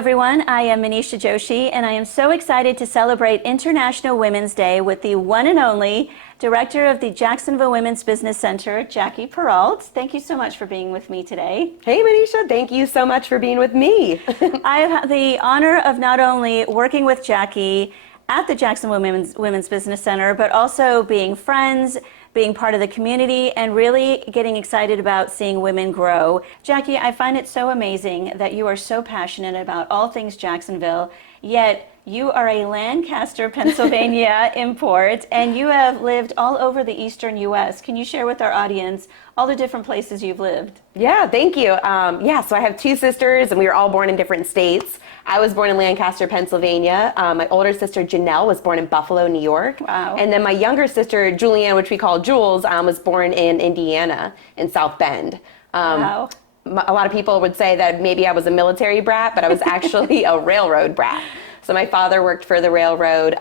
everyone. I am Manisha Joshi, and I am so excited to celebrate International Women's Day with the one and only Director of the Jacksonville Women's Business Center, Jackie Perrault. Thank you so much for being with me today. Hey, Manisha. Thank you so much for being with me. I have had the honor of not only working with Jackie at the Jacksonville Women's Business Center, but also being friends, being part of the community, and really getting excited about seeing women grow. Jackie, I find it so amazing that you are so passionate about all things Jacksonville, yet you are a Lancaster, Pennsylvania import, and you have lived all over the eastern U.S. Can you share with our audience all the different places you've lived? Yeah, thank you. So I have two sisters, and we were all born in different states. I was born in Lancaster, Pennsylvania. My older sister, Janelle, was born in Buffalo, New York. Wow. And then my younger sister, Julianne, which we call Jules, was born in Indiana, in South Bend. Wow. A lot of people would say that maybe I was a military brat, but I was actually a railroad brat. So my father worked for the railroad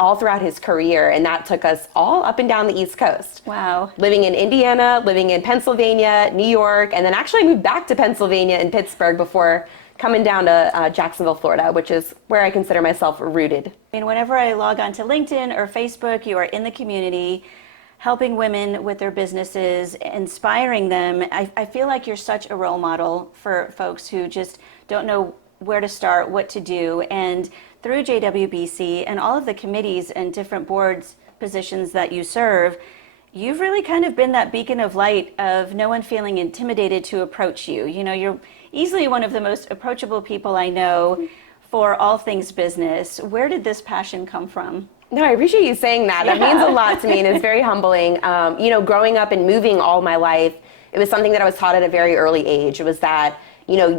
all throughout his career, and that took us all up and down the East Coast. Wow. Living in Indiana, living in Pennsylvania, New York, and then actually moved back to Pennsylvania and Pittsburgh before coming down to Jacksonville, Florida, which is where I consider myself rooted. I mean, whenever I log on to LinkedIn or Facebook, you are in the community, helping women with their businesses, inspiring them. I feel like you're such a role model for folks who just don't know where to start, what to do. And through JWBC and all of the committees and different boards positions that you serve, you've really kind of been that beacon of light of no one feeling intimidated to approach you. You know, you're easily one of the most approachable people I know for all things business. Where did this passion come from? No, I appreciate you saying that. That means a lot to me, and it's very humbling. Growing up and moving all my life, it was something that I was taught at a very early age. It was that,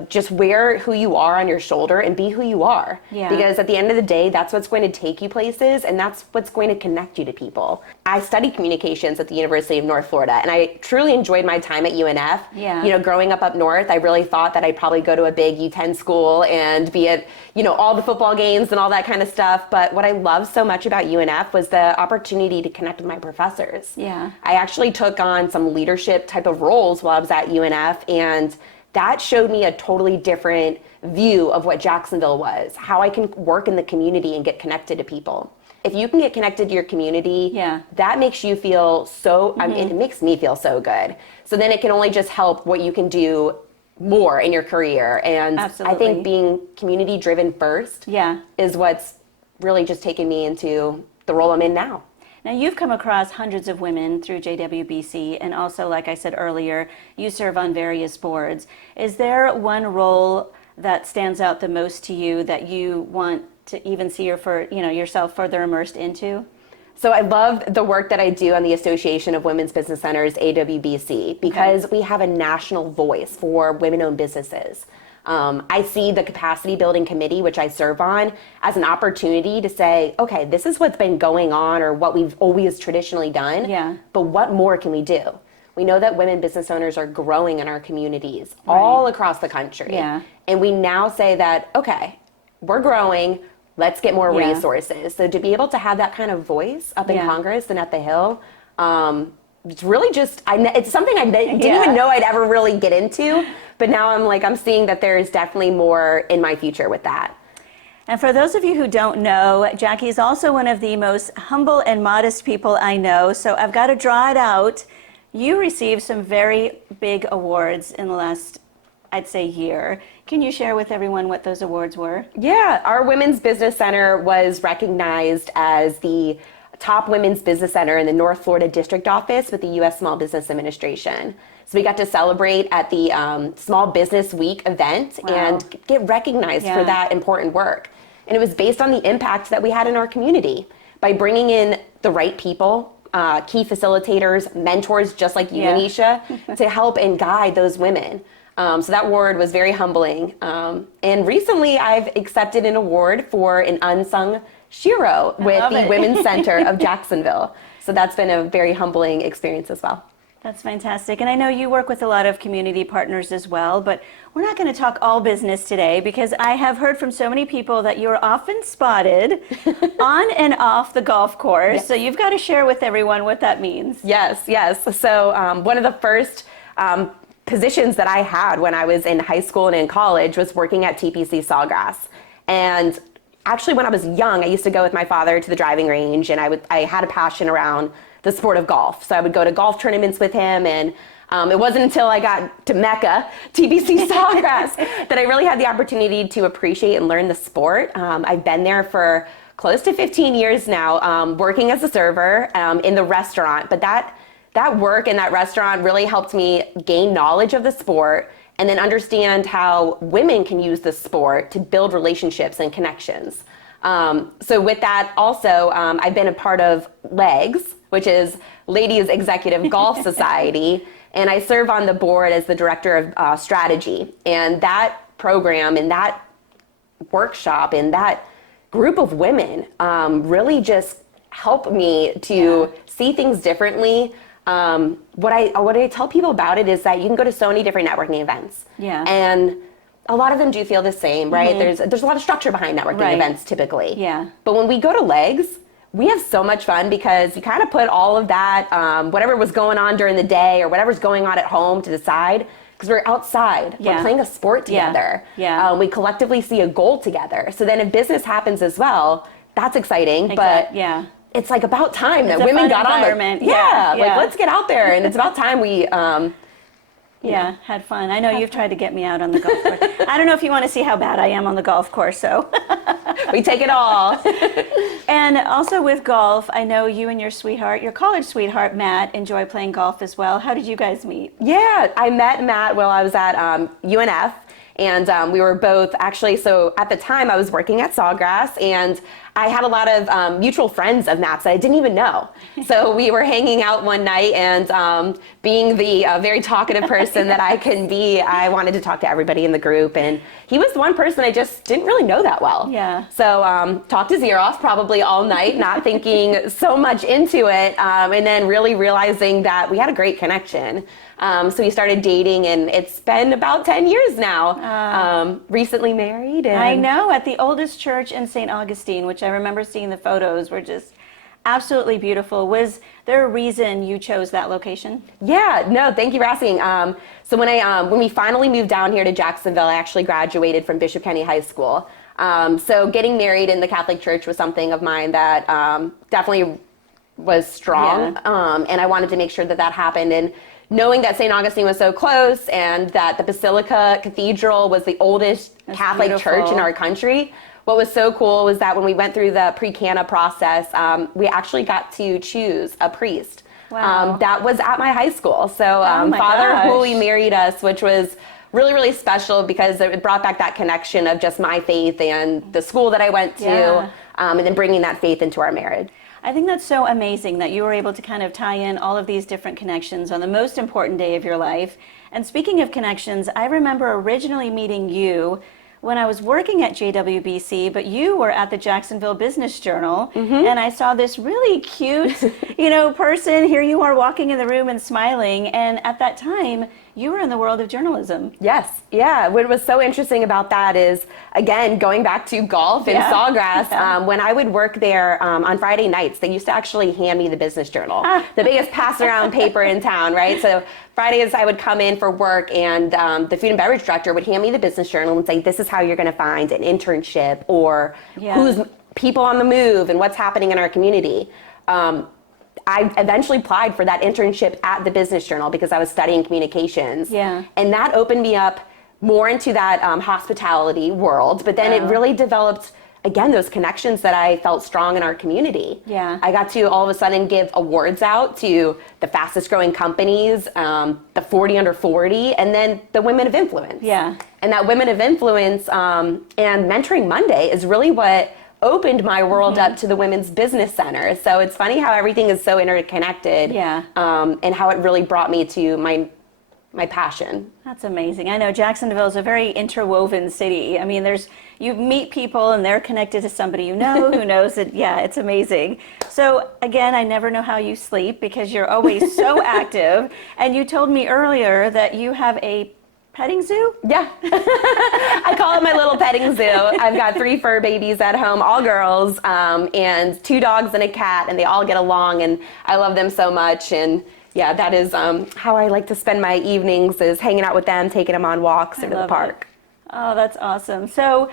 just wear who you are on your shoulder and be who you are. Yeah. Because at the end of the day, that's what's going to take you places, and that's what's going to connect you to people. I studied communications at the University of North Florida, and I truly enjoyed my time at UNF. Yeah. Growing up north, I really thought that I'd probably go to a big U10 school and be at, all the football games and all that kind of stuff. But what I loved so much about UNF was the opportunity to connect with my professors. Yeah. I actually took on some leadership type of roles while I was at UNF, and that showed me a totally different view of what Jacksonville was, how I can work in the community and get connected to people. If you can get connected to your community, that makes you feel so, it makes me feel so good. So then it can only just help what you can do more in your career. And Absolutely. I think being community driven first is what's really just taken me into the role I'm in now. Now, you've come across hundreds of women through JWBC, and also, like I said earlier, you serve on various boards. Is there one role that stands out the most to you that you want to even see yourself further immersed into? So I love the work that I do on the Association of Women's Business Centers, AWBC, because we have a national voice for women-owned businesses. I see the capacity building committee, which I serve on, as an opportunity to say, okay, this is what's been going on or what we've always traditionally done, but what more can we do? We know that women business owners are growing in our communities all across the country. And we now say that, okay, we're growing, let's get more resources. So to be able to have that kind of voice up in Congress and at the Hill, it's really just, it's something I didn't even know I'd ever really get into, but now I'm seeing that there's definitely more in my future with that. And for those of you who don't know, Jackie is also one of the most humble and modest people I know, so I've got to draw it out. You received some very big awards in the last, I'd say, year. Can you share with everyone what those awards were? Yeah, our Women's Business Center was recognized as the top women's business center in the North Florida District Office with the U.S. Small Business Administration. So we got to celebrate at the Small Business Week event and get recognized for that important work. And it was based on the impact that we had in our community by bringing in the right people, key facilitators, mentors just like you, Manisha, to help and guide those women. So that award was very humbling. And recently I've accepted an award for an unsung Shiro with the Women's Center of Jacksonville. So that's been a very humbling experience as well. That's fantastic. And I know you work with a lot of community partners as well, but we're not going to talk all business today because I have heard from so many people that you're often spotted on and off the golf course. So you've got to share with everyone what that means. Yes. So one of the first positions that I had when I was in high school and in college was working at TPC Sawgrass. And actually, when I was young, I used to go with my father to the driving range, and I had a passion around the sport of golf. So I would go to golf tournaments with him, and it wasn't until I got to Mecca, TPC Sawgrass, that I really had the opportunity to appreciate and learn the sport. I've been there for close to 15 years now, working as a server in the restaurant. But that work in that restaurant really helped me gain knowledge of the sport and then understand how women can use the sport to build relationships and connections. So with that also, I've been a part of LEGS, which is Ladies Executive Golf Society, and I serve on the board as the director of strategy. And that program and that workshop and that group of women really just helped me to see things differently. What I tell people about it is that you can go to so many different networking events. Yeah. And a lot of them do feel the same, right? Mm-hmm. There's a lot of structure behind networking events typically. Yeah. But when we go to LEGS, we have so much fun because you kind of put all of that, whatever was going on during the day or whatever's going on at home to the side, because we're outside. We're playing a sport together. Yeah. We collectively see a goal together. So then if business happens as well, that's exciting. But it's like about time that women got on the like let's get out there, and it's about time we had fun. I know you've tried to get me out on the golf course. I don't know if you want to see how bad I am on the golf course, so we take it all. And also with golf, I know you and your college sweetheart Matt, enjoy playing golf as well. How did you guys meet? Yeah, I met Matt while I was at UNF. And we were both actually, so at the time I was working at Sawgrass, and I had a lot of mutual friends of Matt's that I didn't even know. So we were hanging out one night, and being the very talkative person that I can be, I wanted to talk to everybody in the group. And he was the one person I just didn't really know that well. Yeah. So talked his ear off probably all night, not thinking so much into it, and then really realizing that we had a great connection. So we started dating, and it's been about 10 years now. Recently married. And I know, at the oldest church in St. Augustine, which I remember seeing the photos were just absolutely beautiful. Was there a reason you chose that location? Yeah, no, thank you for asking. So when we finally moved down here to Jacksonville, I actually graduated from Bishop Kenny High School. So getting married in the Catholic Church was something of mine that definitely was strong, and I wanted to make sure that that happened. And knowing that St. Augustine was so close and that the Basilica Cathedral was the oldest Catholic church in our country, what was so cool was that when we went through the pre-Cana process, we actually got to choose a priest. Wow. That was at my high school. So Father Hooley married us, which was really, really special because it brought back that connection of just my faith and the school that I went to, and then bringing that faith into our marriage. I think that's so amazing that you were able to kind of tie in all of these different connections on the most important day of your life. And speaking of connections, I remember originally meeting you when I was working at JWBC, but you were at the Jacksonville Business Journal, and I saw this really cute, person. Here you are walking in the room and smiling, and at that time, you were in the world of journalism. Yes, yeah. What was so interesting about that is, again, going back to golf and Sawgrass, when I would work there on Friday nights, they used to actually hand me the Business Journal, the biggest pass-around paper in town, right? So Fridays I would come in for work, and the food and beverage director would hand me the Business Journal and say, this is how you're going to find an internship, or who's people on the move and what's happening in our community. I eventually applied for that internship at the Business Journal because I was studying communications. Yeah. And that opened me up more into that hospitality world. But then it really developed, again, those connections that I felt strong in our community. Yeah. I got to all of a sudden give awards out to the fastest growing companies, the 40 under 40, and then the Women of Influence. Yeah. And that Women of Influence and Mentoring Monday is really what opened my world up to the Women's Business Center. So it's funny how everything is so interconnected, and how it really brought me to my passion. That's amazing. I know Jacksonville is a very interwoven city. I mean, you meet people and they're connected to somebody you know who knows it. Yeah, it's amazing. So again, I never know how you sleep because you're always so active. And you told me earlier that you have a petting zoo? Yeah. I call it my little petting zoo. I've got 3 fur babies at home, all girls, and 2 dogs and a cat, and they all get along, and I love them so much. And Yeah, that is how I like to spend my evenings, is hanging out with them, taking them on walks into the love park. Oh, that's awesome. So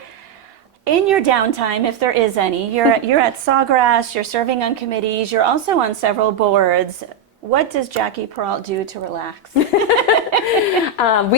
in your downtime, if there is any, you're at Sawgrass, you're serving on committees, you're also on several boards. What does Jackie Perrault do to relax? We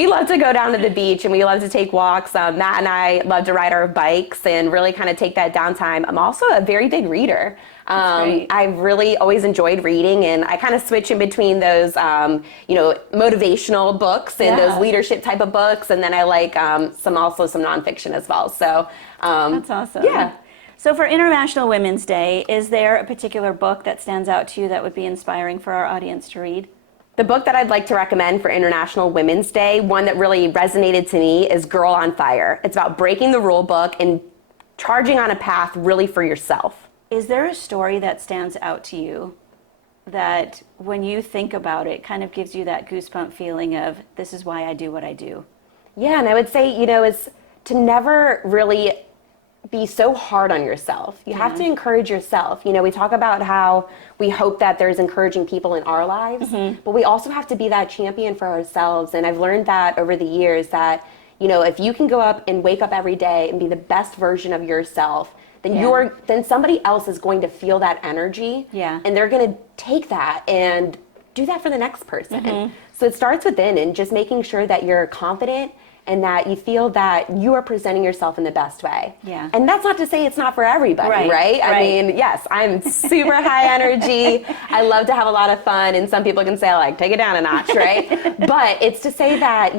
love to go down to the beach and we love to take walks. Matt and I love to ride our bikes and really kind of take that downtime. I'm also a very big reader. Great. I've really always enjoyed reading, and I kind of switch in between those, motivational books and Yeah. those leadership type of books. And then I like some nonfiction as well. So That's awesome. Yeah. So for International Women's Day, is there a particular book that stands out to you that would be inspiring for our audience to read? The book that I'd like to recommend for International Women's Day, one that really resonated to me, is Girl on Fire. It's about breaking the rule book and charging on a path really for yourself. Is there a story that stands out to you that when you think about it kind of gives you that goosebump feeling of, this is why I do what I do? Yeah, and I would say, it's to never really be so hard on yourself. You have to encourage yourself. We talk about how we hope that there's encouraging people in our lives, but we also have to be that champion for ourselves. And I've learned that over the years that, if you can go up and wake up every day and be the best version of yourself, then then somebody else is going to feel that energy. Yeah. And they're going to take that and do that for the next person. So it starts within, and just making sure that you're confident and that you feel that you are presenting yourself in the best way. Yeah. And that's not to say it's not for everybody, right? I mean, yes, I'm super high energy. I love to have a lot of fun, and some people can say, like, take it down a notch, right? But it's to say that,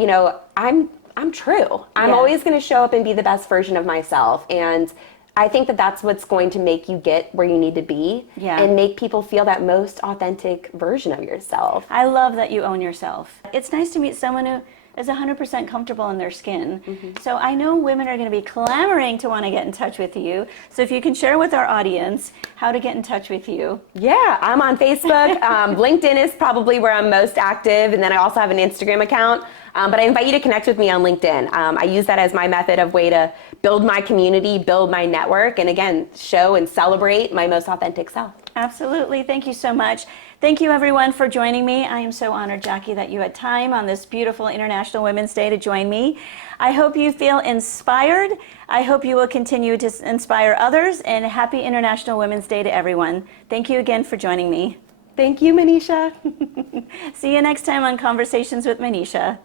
I'm true. I'm always going to show up and be the best version of myself. And I think that that's what's going to make you get where you need to be and make people feel that most authentic version of yourself. I love that you own yourself. It's nice to meet someone who is 100% comfortable in their skin. So I know women are going to be clamoring to want to get in touch with you. So if you can share with our audience how to get in touch with you. Yeah, I'm on Facebook. LinkedIn is probably where I'm most active. And then I also have an Instagram account. But I invite you to connect with me on LinkedIn. I use that as my method of way to build my community, build my network, and again, show and celebrate my most authentic self. Absolutely. Thank you so much. Thank you, everyone, for joining me. I am so honored, Jackie, that you had time on this beautiful International Women's Day to join me. I hope you feel inspired. I hope you will continue to inspire others, and happy International Women's Day to everyone. Thank you again for joining me. Thank you, Manisha. See you next time on Conversations with Manisha.